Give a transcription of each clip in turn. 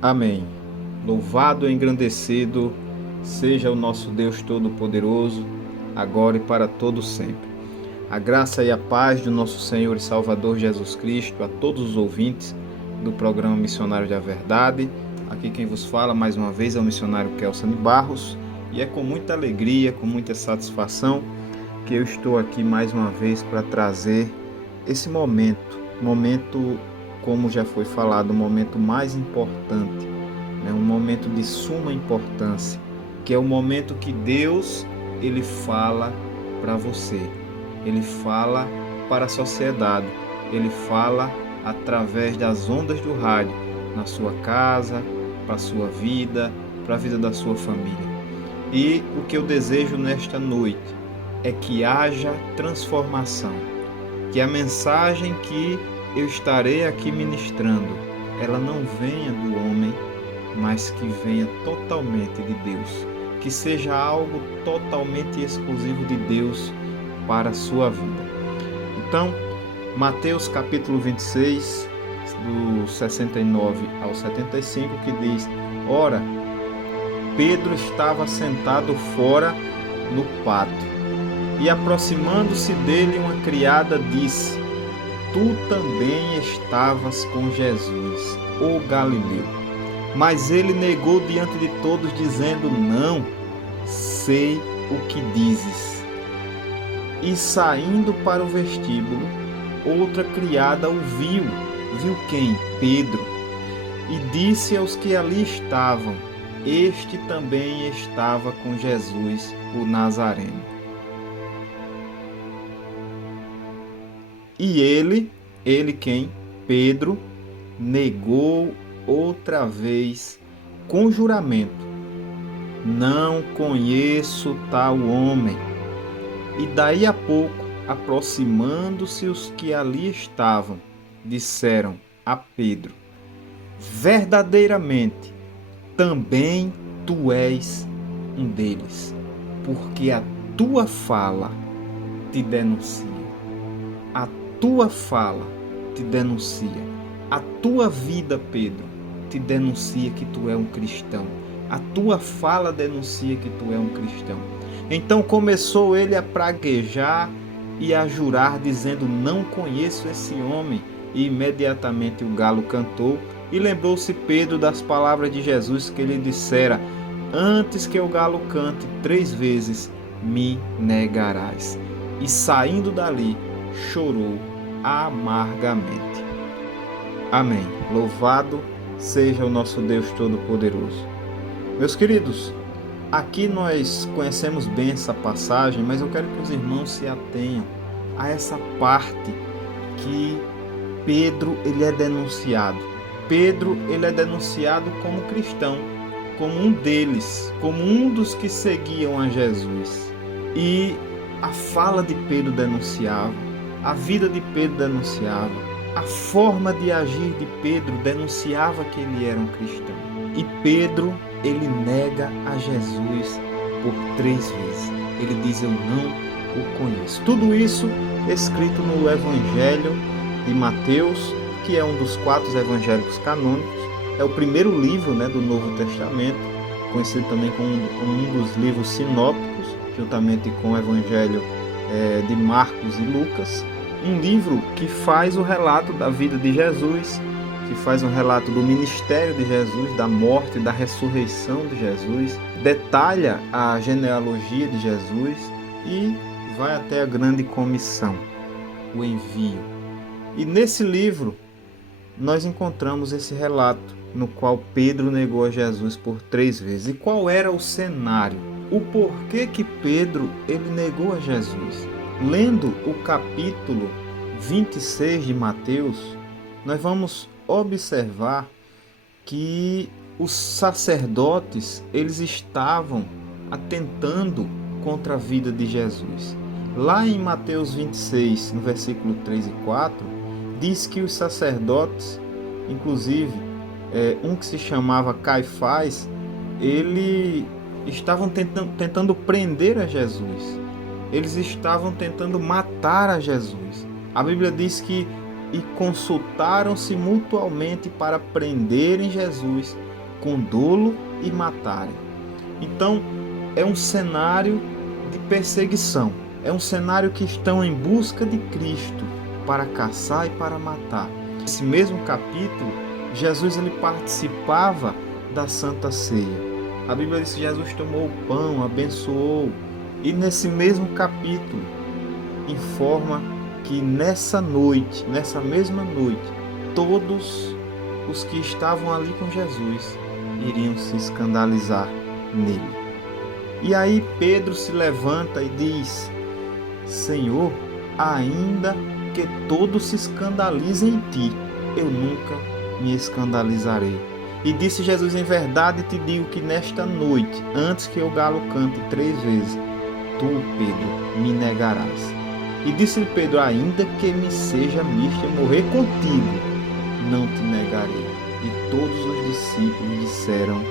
Amém. Louvado e engrandecido seja o nosso Deus Todo-Poderoso, agora e para todo sempre. A graça e a paz do nosso Senhor e Salvador Jesus Cristo a todos os ouvintes do programa Missionário da Verdade. Aqui quem vos fala mais uma vez é o missionário Kelson Barros, e é com muita alegria, com muita satisfação que eu estou aqui mais uma vez para trazer esse momento, como já foi falado, um momento mais importante, né? Um momento de suma importância, que é o momento que Deus ele fala para você, ele fala para a sociedade, ele fala através das ondas do rádio, na sua casa, para a sua vida, para a vida da sua família. E o que eu desejo nesta noite é que haja transformação, que a mensagem que eu estarei aqui ministrando, ela não venha do homem, mas que venha totalmente de Deus, que seja algo totalmente exclusivo de Deus para a sua vida. Então, Mateus capítulo 26, do 69 ao 75, que diz: Ora, Pedro estava sentado fora no pátio, e aproximando-se dele uma criada disse: Tu também estavas com Jesus, o Galileu. Mas ele negou diante de todos, dizendo: Não sei o que dizes. E saindo para o vestíbulo, outra criada o viu. Viu quem? Pedro. E disse aos que ali estavam: Este também estava com Jesus, o Nazareno. E ele quem? Pedro, negou outra vez com juramento: Não conheço tal homem. E daí a pouco, aproximando-se os que ali estavam, disseram a Pedro: Verdadeiramente, também tu és um deles, porque a tua fala te denuncia. A tua fala te denuncia. A tua vida, Pedro, te denuncia que tu é um cristão. A tua fala denuncia que tu é um cristão. Então começou ele a praguejar e a jurar, dizendo: Não conheço esse homem. E imediatamente o galo cantou, e lembrou-se Pedro das palavras de Jesus que lhe dissera: Antes que o galo cante 3 vezes, me negarás. E saindo dali, chorou amargamente. Amém. Louvado seja o nosso Deus Todo-Poderoso. Meus queridos, aqui nós conhecemos bem essa passagem, mas eu quero que os irmãos se atenham a essa parte que Pedro ele é denunciado. Pedro ele é denunciado como cristão, como um deles, como um dos que seguiam a Jesus. E a fala de Pedro denunciava, a vida de Pedro denunciava, a forma de agir de Pedro denunciava que ele era um cristão. E Pedro, ele nega a Jesus por 3 vezes. Ele diz: Eu não o conheço. Tudo isso escrito no Evangelho de Mateus, que é um dos 4 evangélicos canônicos. É o primeiro livro, do Novo Testamento, conhecido também como um dos livros sinópticos, juntamente com o Evangelho de Marcos e Lucas. Um livro que faz o relato da vida de Jesus, que faz um relato do ministério de Jesus, da morte e da ressurreição de Jesus, detalha a genealogia de Jesus e vai até a grande comissão, o envio. E nesse livro nós encontramos esse relato no qual Pedro negou a Jesus por 3 vezes. E qual era o cenário? O porquê que Pedro ele negou a Jesus? Lendo o capítulo 26 de Mateus, nós vamos observar que os sacerdotes eles estavam atentando contra a vida de Jesus. Lá em Mateus 26, no versículo 3 e 4, diz que os sacerdotes, inclusive um que se chamava Caifás, ele estavam tentando prender a Jesus. Eles estavam tentando matar a Jesus. A Bíblia diz que consultaram-se mutuamente para prenderem Jesus com dolo e matarem. Então, é um cenário de perseguição. É um cenário que estão em busca de Cristo para caçar e para matar. Nesse mesmo capítulo, Jesus ele participava da Santa Ceia. A Bíblia diz que Jesus tomou o pão, abençoou. E nesse mesmo capítulo, informa que nessa mesma noite, todos os que estavam ali com Jesus iriam se escandalizar nele. E aí Pedro se levanta e diz: Senhor, ainda que todos se escandalizem em ti, eu nunca me escandalizarei. E disse Jesus: em verdade te digo que nesta noite, antes que o galo cante 3 vezes, tu, Pedro, me negarás. E disse-lhe Pedro: ainda que me seja misto eu morrer contigo, não te negarei. E todos os discípulos disseram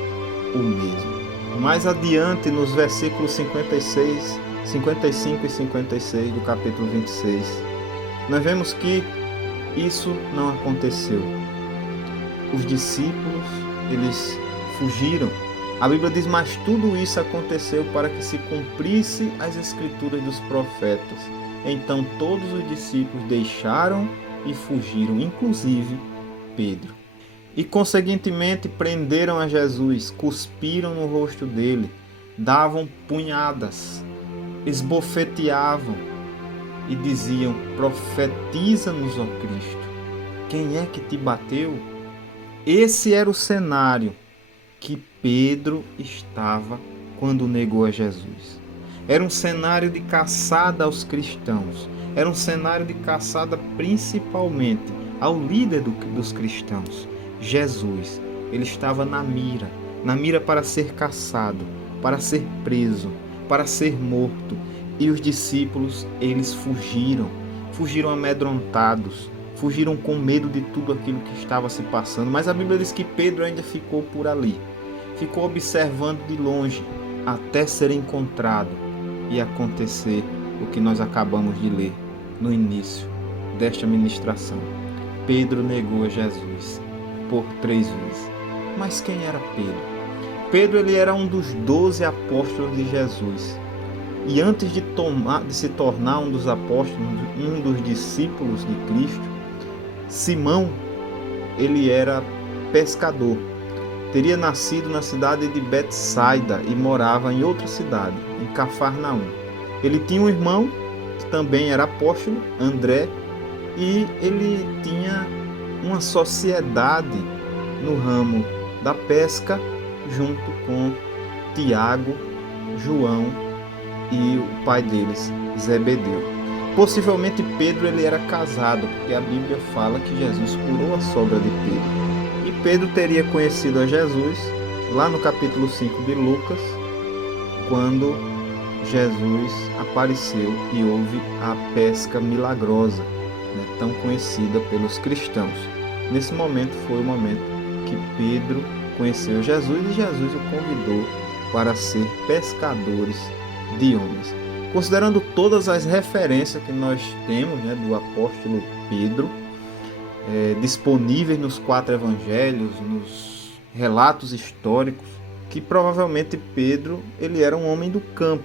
o mesmo. Mais adiante, nos versículos 55 e 56 do capítulo 26, nós vemos que isso não aconteceu. Os discípulos, eles fugiram. A Bíblia diz: mas tudo isso aconteceu para que se cumprisse as escrituras dos profetas. Então todos os discípulos deixaram e fugiram, inclusive Pedro. E conseguintemente prenderam a Jesus, cuspiram no rosto dele, davam punhadas, esbofeteavam e diziam: profetiza-nos, ó Cristo, quem é que te bateu? Esse era o cenário que Pedro estava quando negou a Jesus. Era um cenário de caçada aos cristãos. Era um cenário de caçada principalmente ao líder dos cristãos, Jesus. Ele estava na mira para ser caçado, para ser preso, para ser morto. E os discípulos, eles fugiram amedrontados, fugiram com medo de tudo aquilo que estava se passando. Mas a Bíblia diz que Pedro ainda ficou por ali, ficou observando de longe até ser encontrado e acontecer o que nós acabamos de ler no início desta ministração. Pedro negou a Jesus por 3 vezes. Mas quem era Pedro? Pedro ele era um dos 12 apóstolos de Jesus. E antes de se tornar um dos apóstolos, um dos discípulos de Cristo, Simão, ele era pescador. Teria nascido na cidade de Betsaida e morava em outra cidade, em Cafarnaum. Ele tinha um irmão que também era apóstolo, André, e ele tinha uma sociedade no ramo da pesca junto com Tiago, João e o pai deles, Zebedeu. Possivelmente Pedro ele era casado, porque a Bíblia fala que Jesus curou a sogra de Pedro. E Pedro teria conhecido a Jesus lá no capítulo 5 de Lucas, quando Jesus apareceu e houve a pesca milagrosa, tão conhecida pelos cristãos. Nesse momento foi o momento que Pedro conheceu Jesus e Jesus o convidou para ser pescadores de homens. Considerando todas as referências que nós temos do apóstolo Pedro, disponíveis nos 4 evangelhos, nos relatos históricos, que provavelmente Pedro ele era um homem do campo,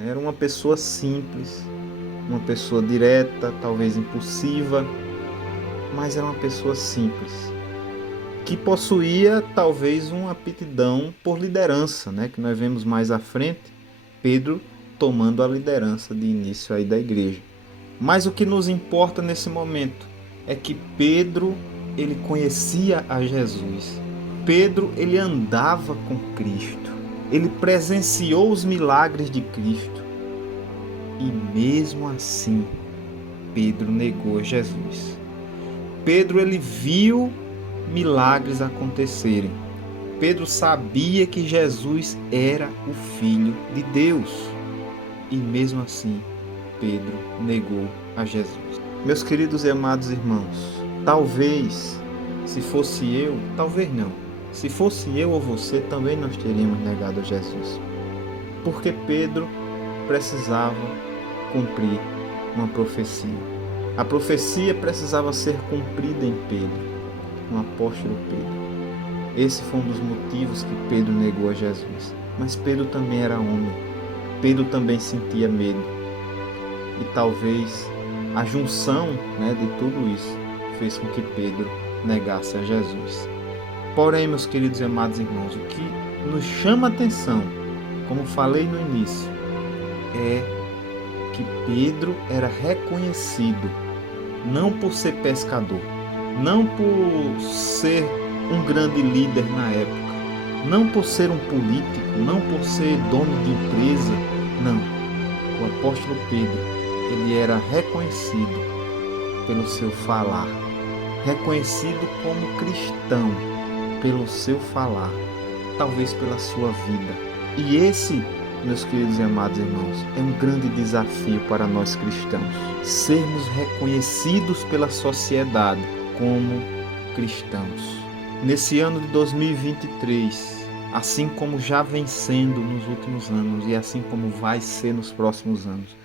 era uma pessoa simples, uma pessoa direta, talvez impulsiva, mas era uma pessoa simples, que possuía talvez uma aptidão por liderança, que nós vemos mais à frente, Pedro tomando a liderança de início aí da igreja. Mas o que nos importa nesse momento é que Pedro, ele conhecia a Jesus. Pedro, ele andava com Cristo. Ele presenciou os milagres de Cristo. E mesmo assim, Pedro negou a Jesus. Pedro, ele viu milagres acontecerem. Pedro sabia que Jesus era o Filho de Deus. E mesmo assim, Pedro negou a Jesus. Meus queridos e amados irmãos, talvez, se fosse eu, talvez não, se fosse eu ou você, também nós teríamos negado a Jesus. Porque Pedro precisava cumprir uma profecia. A profecia precisava ser cumprida em Pedro, no apóstolo Pedro. Esse foi um dos motivos que Pedro negou a Jesus. Mas Pedro também era homem. Pedro também sentia medo. E talvez a junção, de tudo isso fez com que Pedro negasse a Jesus. Porém, meus queridos e amados irmãos, o que nos chama a atenção, como falei no início, é que Pedro era reconhecido não por ser pescador, não por ser um grande líder na época, não por ser um político, não por ser dono de empresa, não. O apóstolo Pedro, ele era reconhecido pelo seu falar, reconhecido como cristão pelo seu falar, talvez pela sua vida. E esse, meus queridos e amados irmãos, é um grande desafio para nós cristãos, sermos reconhecidos pela sociedade como cristãos. Nesse ano de 2023, assim como já vem sendo nos últimos anos e assim como vai ser nos próximos anos,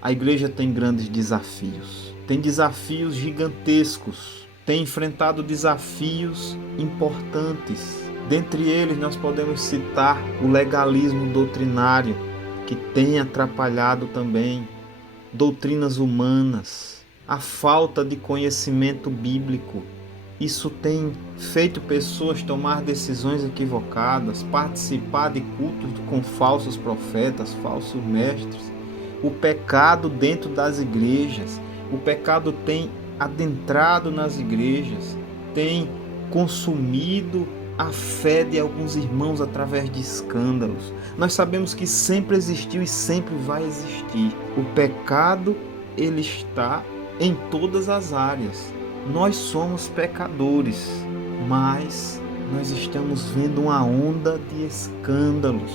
a igreja tem grandes desafios, tem desafios gigantescos, tem enfrentado desafios importantes. Dentre eles, nós podemos citar o legalismo doutrinário, que tem atrapalhado também doutrinas humanas, a falta de conhecimento bíblico. Isso tem feito pessoas tomar decisões equivocadas, participar de cultos com falsos profetas, falsos mestres. O pecado dentro das igrejas, o pecado tem adentrado nas igrejas, tem consumido a fé de alguns irmãos através de escândalos. Nós sabemos que sempre existiu e sempre vai existir. O pecado, ele está em todas as áreas. Nós somos pecadores, mas nós estamos vendo uma onda de escândalos,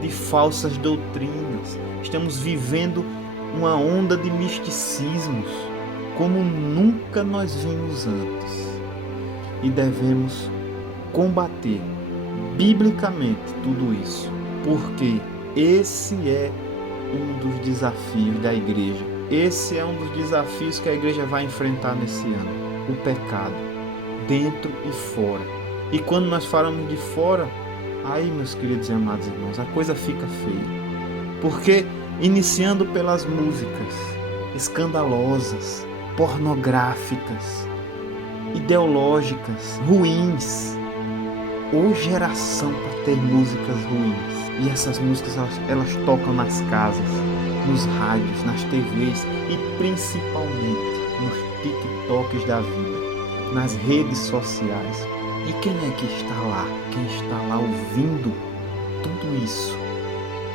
de falsas doutrinas. Estamos vivendo uma onda de misticismos, como nunca nós vimos antes. E devemos combater biblicamente tudo isso, porque esse é um dos desafios da igreja. Esse é um dos desafios que a igreja vai enfrentar nesse ano. O pecado, dentro e fora. E quando nós falamos de fora, aí, meus queridos e amados irmãos, a coisa fica feia. Porque, iniciando pelas músicas escandalosas, pornográficas, ideológicas, ruins, ou geração para ter músicas ruins. E essas músicas, elas tocam nas casas, nos rádios, nas TVs e principalmente nos TikToks da vida, nas redes sociais. E quem é que está lá? Quem está lá ouvindo tudo isso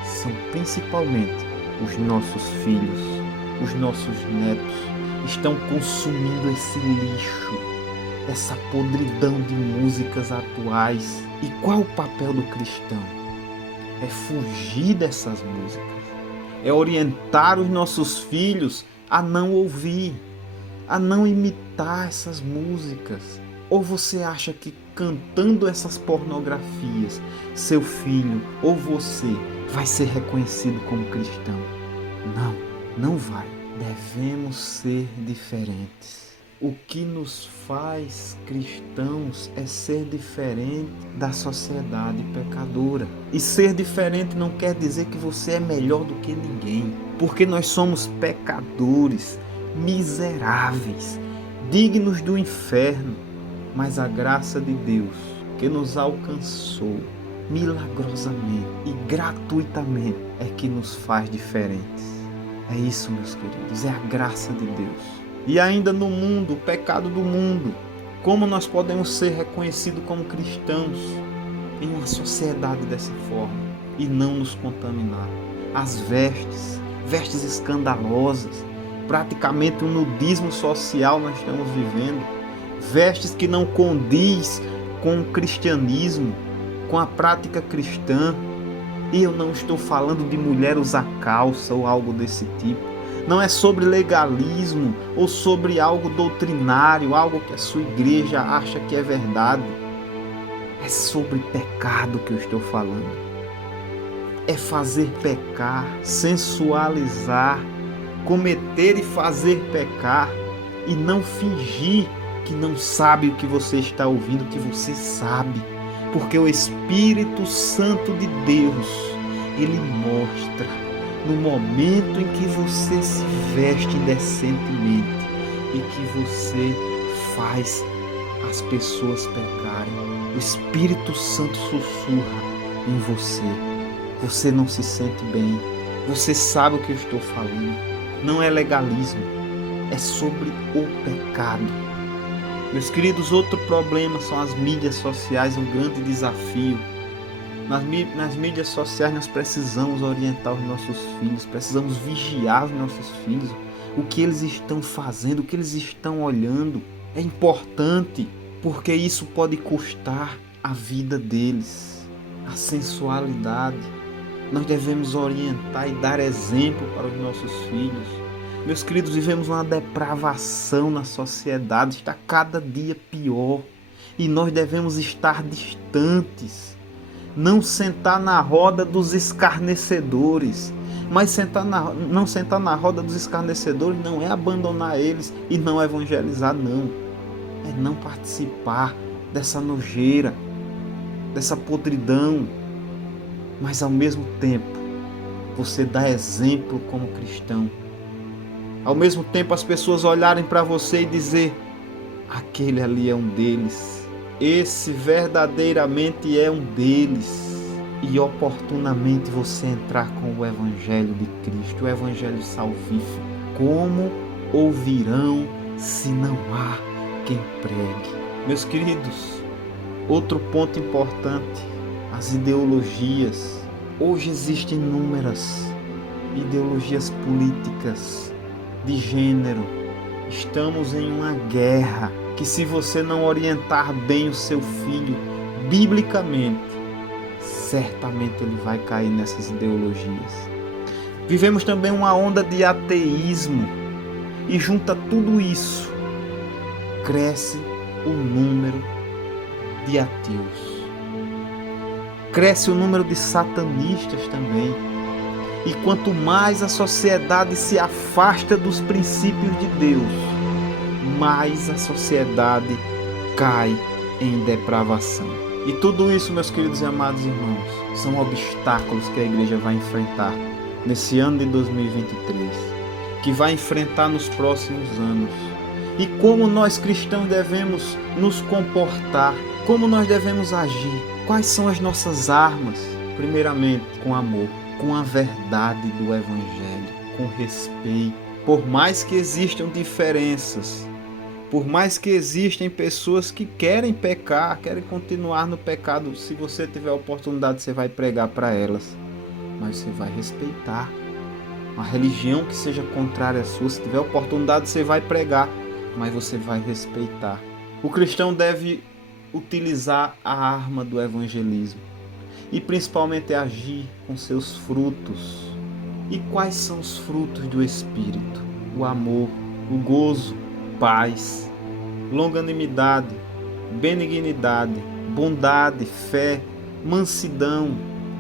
são principalmente os nossos filhos, os nossos netos. Estão consumindo esse lixo, essa podridão de músicas atuais. E qual o papel do cristão? É fugir dessas músicas, é orientar os nossos filhos a não ouvir, a não imitar essas músicas. Ou você acha que cantando essas pornografias, seu filho ou você vai ser reconhecido como cristão? Não, não vai. Devemos ser diferentes. O que nos faz cristãos é ser diferente da sociedade pecadora. E ser diferente não quer dizer que você é melhor do que ninguém, porque nós somos pecadores, miseráveis, dignos do inferno. Mas a graça de Deus, que nos alcançou milagrosamente e gratuitamente, é que nos faz diferentes. É isso, meus queridos, é a graça de Deus. E ainda no mundo, o pecado do mundo, como nós podemos ser reconhecidos como cristãos em uma sociedade dessa forma e não nos contaminar? As vestes escandalosas, praticamente um nudismo social nós estamos vivendo, vestes que não condiz com o cristianismo, com a prática cristã. E eu não estou falando de mulher usar calça ou algo desse tipo. Não é sobre legalismo ou sobre algo doutrinário, algo que a sua igreja acha que é verdade. É sobre pecado que eu estou falando. É fazer pecar, sensualizar, cometer e fazer pecar e não fingir que não sabe o que você está ouvindo, que você sabe. Porque o Espírito Santo de Deus, ele mostra no momento em que você se veste decentemente e que você faz as pessoas pecarem. O Espírito Santo sussurra em você. Você não se sente bem. Você sabe o que eu estou falando. Não é legalismo. É sobre o pecado. Meus queridos, outro problema são as mídias sociais, um grande desafio. Nas mídias sociais nós precisamos orientar os nossos filhos, precisamos vigiar os nossos filhos, o que eles estão fazendo, o que eles estão olhando. É importante, porque isso pode custar a vida deles, a sensualidade. Nós devemos orientar e dar exemplo para os nossos filhos. Meus queridos, vivemos uma depravação na sociedade, está cada dia pior. E nós devemos estar distantes. Não sentar na roda dos escarnecedores. Mas não sentar na roda dos escarnecedores não é abandonar eles e não evangelizar, não. É não participar dessa nojeira, dessa podridão. Mas ao mesmo tempo, você dá exemplo como cristão. Ao mesmo tempo as pessoas olharem para você e dizer: aquele ali é um deles. Esse verdadeiramente é um deles. E oportunamente você entrar com o Evangelho de Cristo, o Evangelho salvífico. Como ouvirão se não há quem pregue? Meus queridos, outro ponto importante, as ideologias. Hoje existem inúmeras ideologias políticas, de gênero. Estamos em uma guerra que, se você não orientar bem o seu filho biblicamente, certamente ele vai cair nessas ideologias. Vivemos também uma onda de ateísmo e junta tudo isso, cresce o número de ateus. Cresce o número de satanistas também. E quanto mais a sociedade se afasta dos princípios de Deus, mais a sociedade cai em depravação. E tudo isso, meus queridos e amados irmãos, são obstáculos que a igreja vai enfrentar nesse ano de 2023, que vai enfrentar nos próximos anos. E como nós cristãos devemos nos comportar, como nós devemos agir, quais são as nossas armas? Primeiramente, com amor, com a verdade do Evangelho, com respeito. Por mais que existam diferenças, por mais que existem pessoas que querem pecar, querem continuar no pecado, se você tiver a oportunidade, você vai pregar para elas, mas você vai respeitar. Uma religião que seja contrária à sua, se tiver a oportunidade, você vai pregar, mas você vai respeitar. O cristão deve utilizar a arma do evangelismo e principalmente agir com seus frutos. E quais são os frutos do Espírito? O amor, o gozo, paz, longanimidade, benignidade, bondade, fé, mansidão,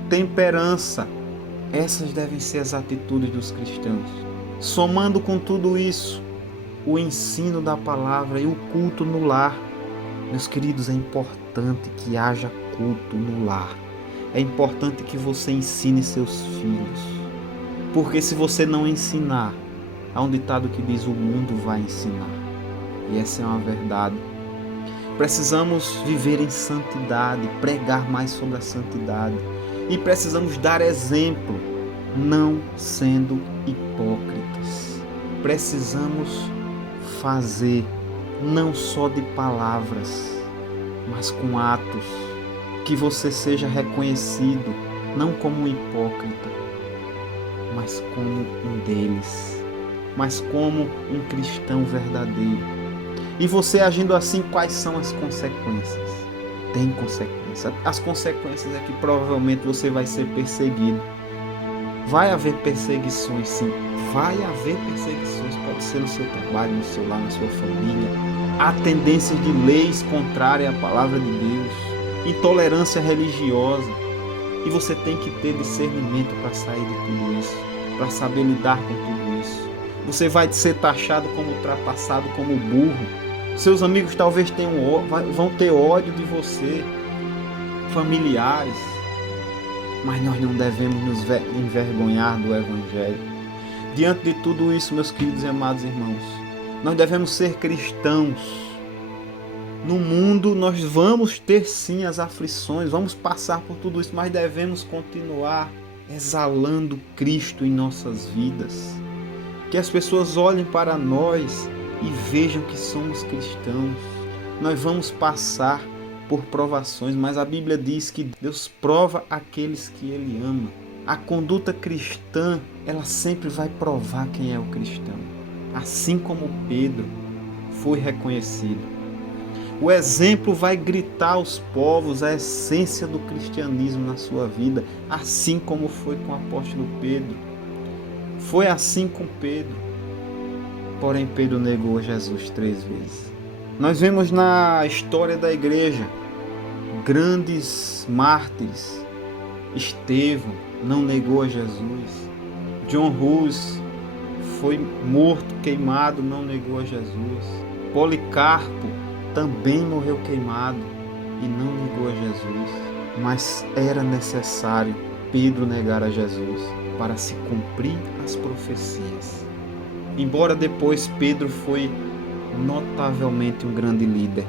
temperança. Essas devem ser as atitudes dos cristãos. Somando com tudo isso, o ensino da palavra e o culto no lar. Meus queridos, é importante que haja culto no lar. É importante que você ensine seus filhos. Porque se você não ensinar, há um ditado que diz: o mundo vai ensinar. E essa é uma verdade. Precisamos viver em santidade, pregar mais sobre a santidade. E precisamos dar exemplo, não sendo hipócritas. Precisamos fazer, não só de palavras, mas com atos. Que você seja reconhecido, não como um hipócrita, mas como um deles, mas como um cristão verdadeiro. E você agindo assim, quais são as consequências? Tem consequências. As consequências é que provavelmente você vai ser perseguido. Vai haver perseguições, sim. Vai haver perseguições, pode ser no seu trabalho, no seu lar, na sua família. Há tendências de leis contrárias à palavra de Deus, intolerância religiosa. E você tem que ter discernimento para sair de tudo isso, para saber lidar com tudo isso. Você vai ser taxado como ultrapassado, como burro. Seus amigos talvez vão ter ódio de você. familiares. Mas nós não devemos nos envergonhar do Evangelho. Diante de tudo isso, meus queridos e amados irmãos, nós devemos ser cristãos. No mundo nós vamos ter sim as aflições, vamos passar por tudo isso, mas devemos continuar exalando Cristo em nossas vidas. Que as pessoas olhem para nós e vejam que somos cristãos. Nós vamos passar por provações, mas a Bíblia diz que Deus prova aqueles que Ele ama. A conduta cristã, ela sempre vai provar quem é o cristão. Assim como Pedro foi reconhecido. O exemplo vai gritar aos povos a essência do cristianismo na sua vida, assim como foi com o apóstolo Pedro. Foi assim com Pedro. Porém, Pedro negou Jesus 3 vezes. Nós vemos na história da igreja grandes mártires. Estevão não negou a Jesus. John Hus foi morto, queimado, não negou a Jesus. Policarpo também morreu queimado e não negou a Jesus. Mas era necessário Pedro negar a Jesus para se cumprir as profecias. Embora depois Pedro foi notavelmente um grande líder.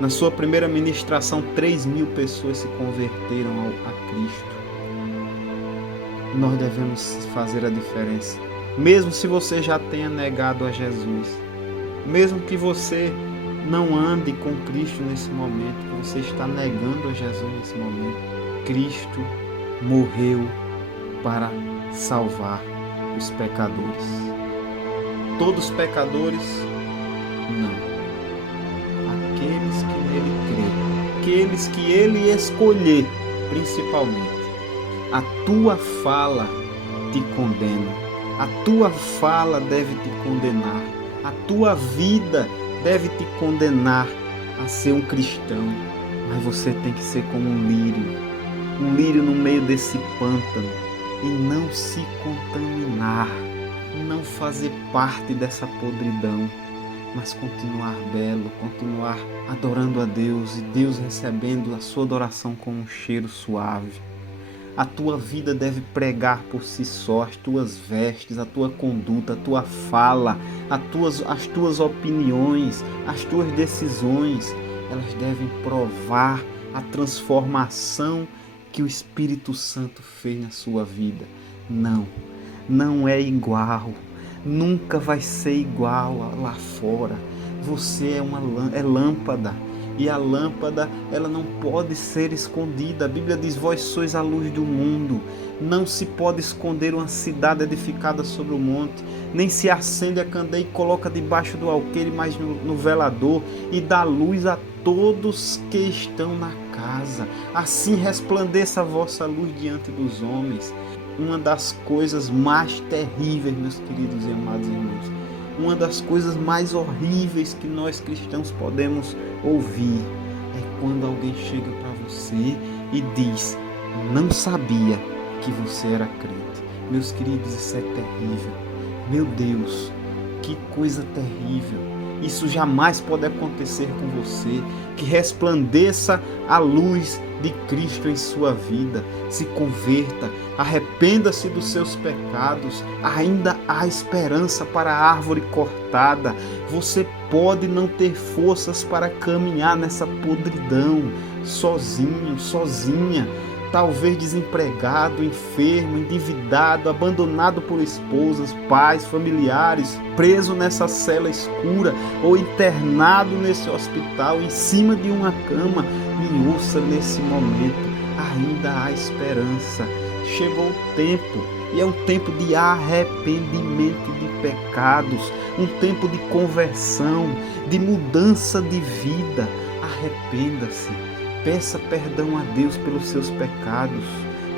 Na sua primeira ministração, 3.000 pessoas se converteram a Cristo. Nós devemos fazer a diferença. Mesmo se você já tenha negado a Jesus, mesmo que você não ande com Cristo nesse momento, que você está negando a Jesus nesse momento, Cristo morreu para salvar os pecadores. Todos os pecadores? Não. Aqueles que nele crêem, aqueles que ele escolher, principalmente. A tua fala te condena, a tua fala deve te condenar, a tua vida deve te condenar a ser um cristão, mas você tem que ser como um lírio no meio desse pântano e não se contaminar, não fazer parte dessa podridão, mas continuar belo, continuar adorando a Deus e Deus recebendo a sua adoração com um cheiro suave. A tua vida deve pregar por si só, as tuas vestes, a tua conduta, a tua fala, as tuas opiniões, as tuas decisões, elas devem provar a transformação que o Espírito Santo fez na sua vida. Não é igual, nunca vai ser igual lá fora. Você é lâmpada. E a lâmpada, ela não pode ser escondida. A Bíblia diz, vós sois a luz do mundo. Não se pode esconder uma cidade edificada sobre o monte, nem se acende a candeia e coloca debaixo do alqueire, mas no velador, e dá luz a todos que estão na casa. Assim resplandeça a vossa luz diante dos homens. Uma das coisas mais terríveis, meus queridos e amados irmãos, uma das coisas mais horríveis que nós cristãos podemos ouvir é quando alguém chega para você e diz, não sabia que você era crente. Meus queridos, isso é terrível. Meu Deus, que coisa terrível. Isso jamais pode acontecer com você. Que resplandeça a luz de Cristo em sua vida. Se converta, arrependa-se dos seus pecados. Ainda há esperança para a árvore cortada. Você pode não ter forças para caminhar nessa podridão, sozinho, sozinha. Talvez desempregado, enfermo, endividado, abandonado por esposas, pais, familiares, preso nessa cela escura ou internado nesse hospital, em cima de uma cama. Me ouça nesse momento, ainda há esperança. Chegou o tempo, e é um tempo de arrependimento de pecados, um tempo de conversão, de mudança de vida. Arrependa-se. Peça perdão a Deus pelos seus pecados.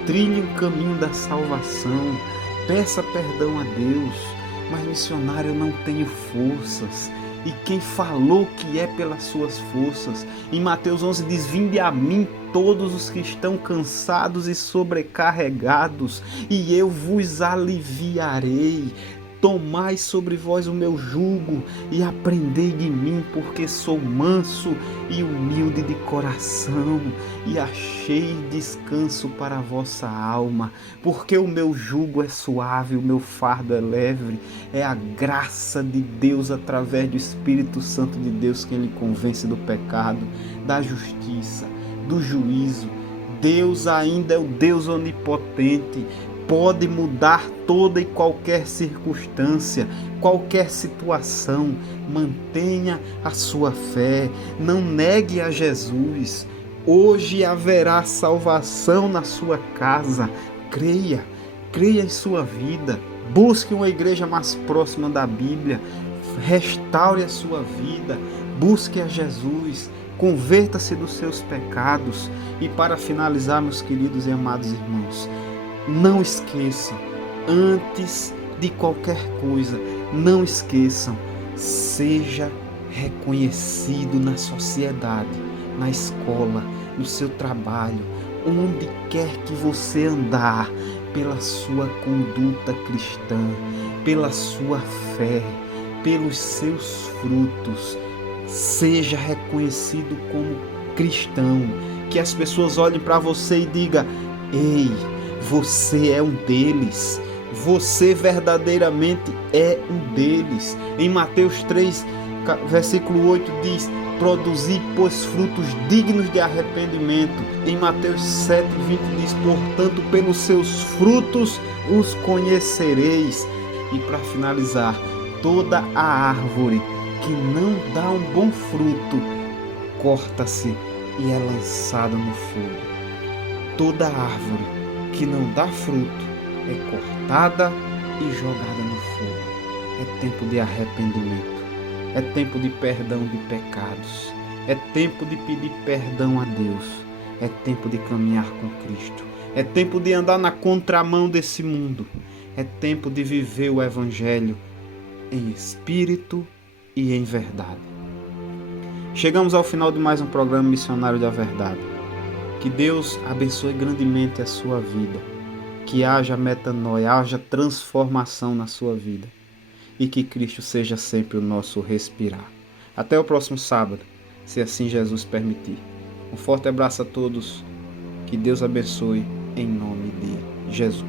Trilhe o caminho da salvação. Peça perdão a Deus. Mas, missionário, eu não tenho forças. E quem falou que é pelas suas forças? Em Mateus 11 diz, vinde a mim todos os que estão cansados e sobrecarregados, e eu vos aliviarei. Tomai sobre vós o meu jugo e aprendei de mim, porque sou manso e humilde de coração, e achei descanso para a vossa alma, porque o meu jugo é suave, o meu fardo é leve. É a graça de Deus através do Espírito Santo de Deus quem lhe convence do pecado, da justiça, do juízo. Deus ainda é o Deus onipotente, pode mudar toda e qualquer circunstância, qualquer situação. Mantenha a sua fé, não negue a Jesus. Hoje haverá salvação na sua casa. Creia em sua vida. Busque uma igreja mais próxima da Bíblia. Restaure a sua vida. Busque a Jesus. Converta-se dos seus pecados. E para finalizar, meus queridos e amados irmãos, não esqueçam, antes de qualquer coisa, não esqueçam, seja reconhecido na sociedade, na escola, no seu trabalho, onde quer que você andar, pela sua conduta cristã, pela sua fé, pelos seus frutos. Seja reconhecido como cristão, que as pessoas olhem para você e digam: ei, você é um deles, você verdadeiramente é um deles. Em Mateus 3, versículo 8 diz: produzi, pois, frutos dignos de arrependimento. Em Mateus 7:20 diz: portanto, pelos seus frutos os conhecereis. E para finalizar, toda a árvore que não dá um bom fruto, corta-se e é lançada no fogo. Toda árvore que não dá fruto é cortada e jogada no fogo. É tempo de arrependimento. É tempo de perdão de pecados. É tempo de pedir perdão a Deus. É tempo de caminhar com Cristo. É tempo de andar na contramão desse mundo. É tempo de viver o Evangelho em espírito e em verdade. Chegamos ao final de mais um programa Missionário da Verdade. Que Deus abençoe grandemente a sua vida. Que haja metanoia, haja transformação na sua vida. E que Cristo seja sempre o nosso respirar. Até o próximo sábado, se assim Jesus permitir. Um forte abraço a todos. Que Deus abençoe em nome de Jesus.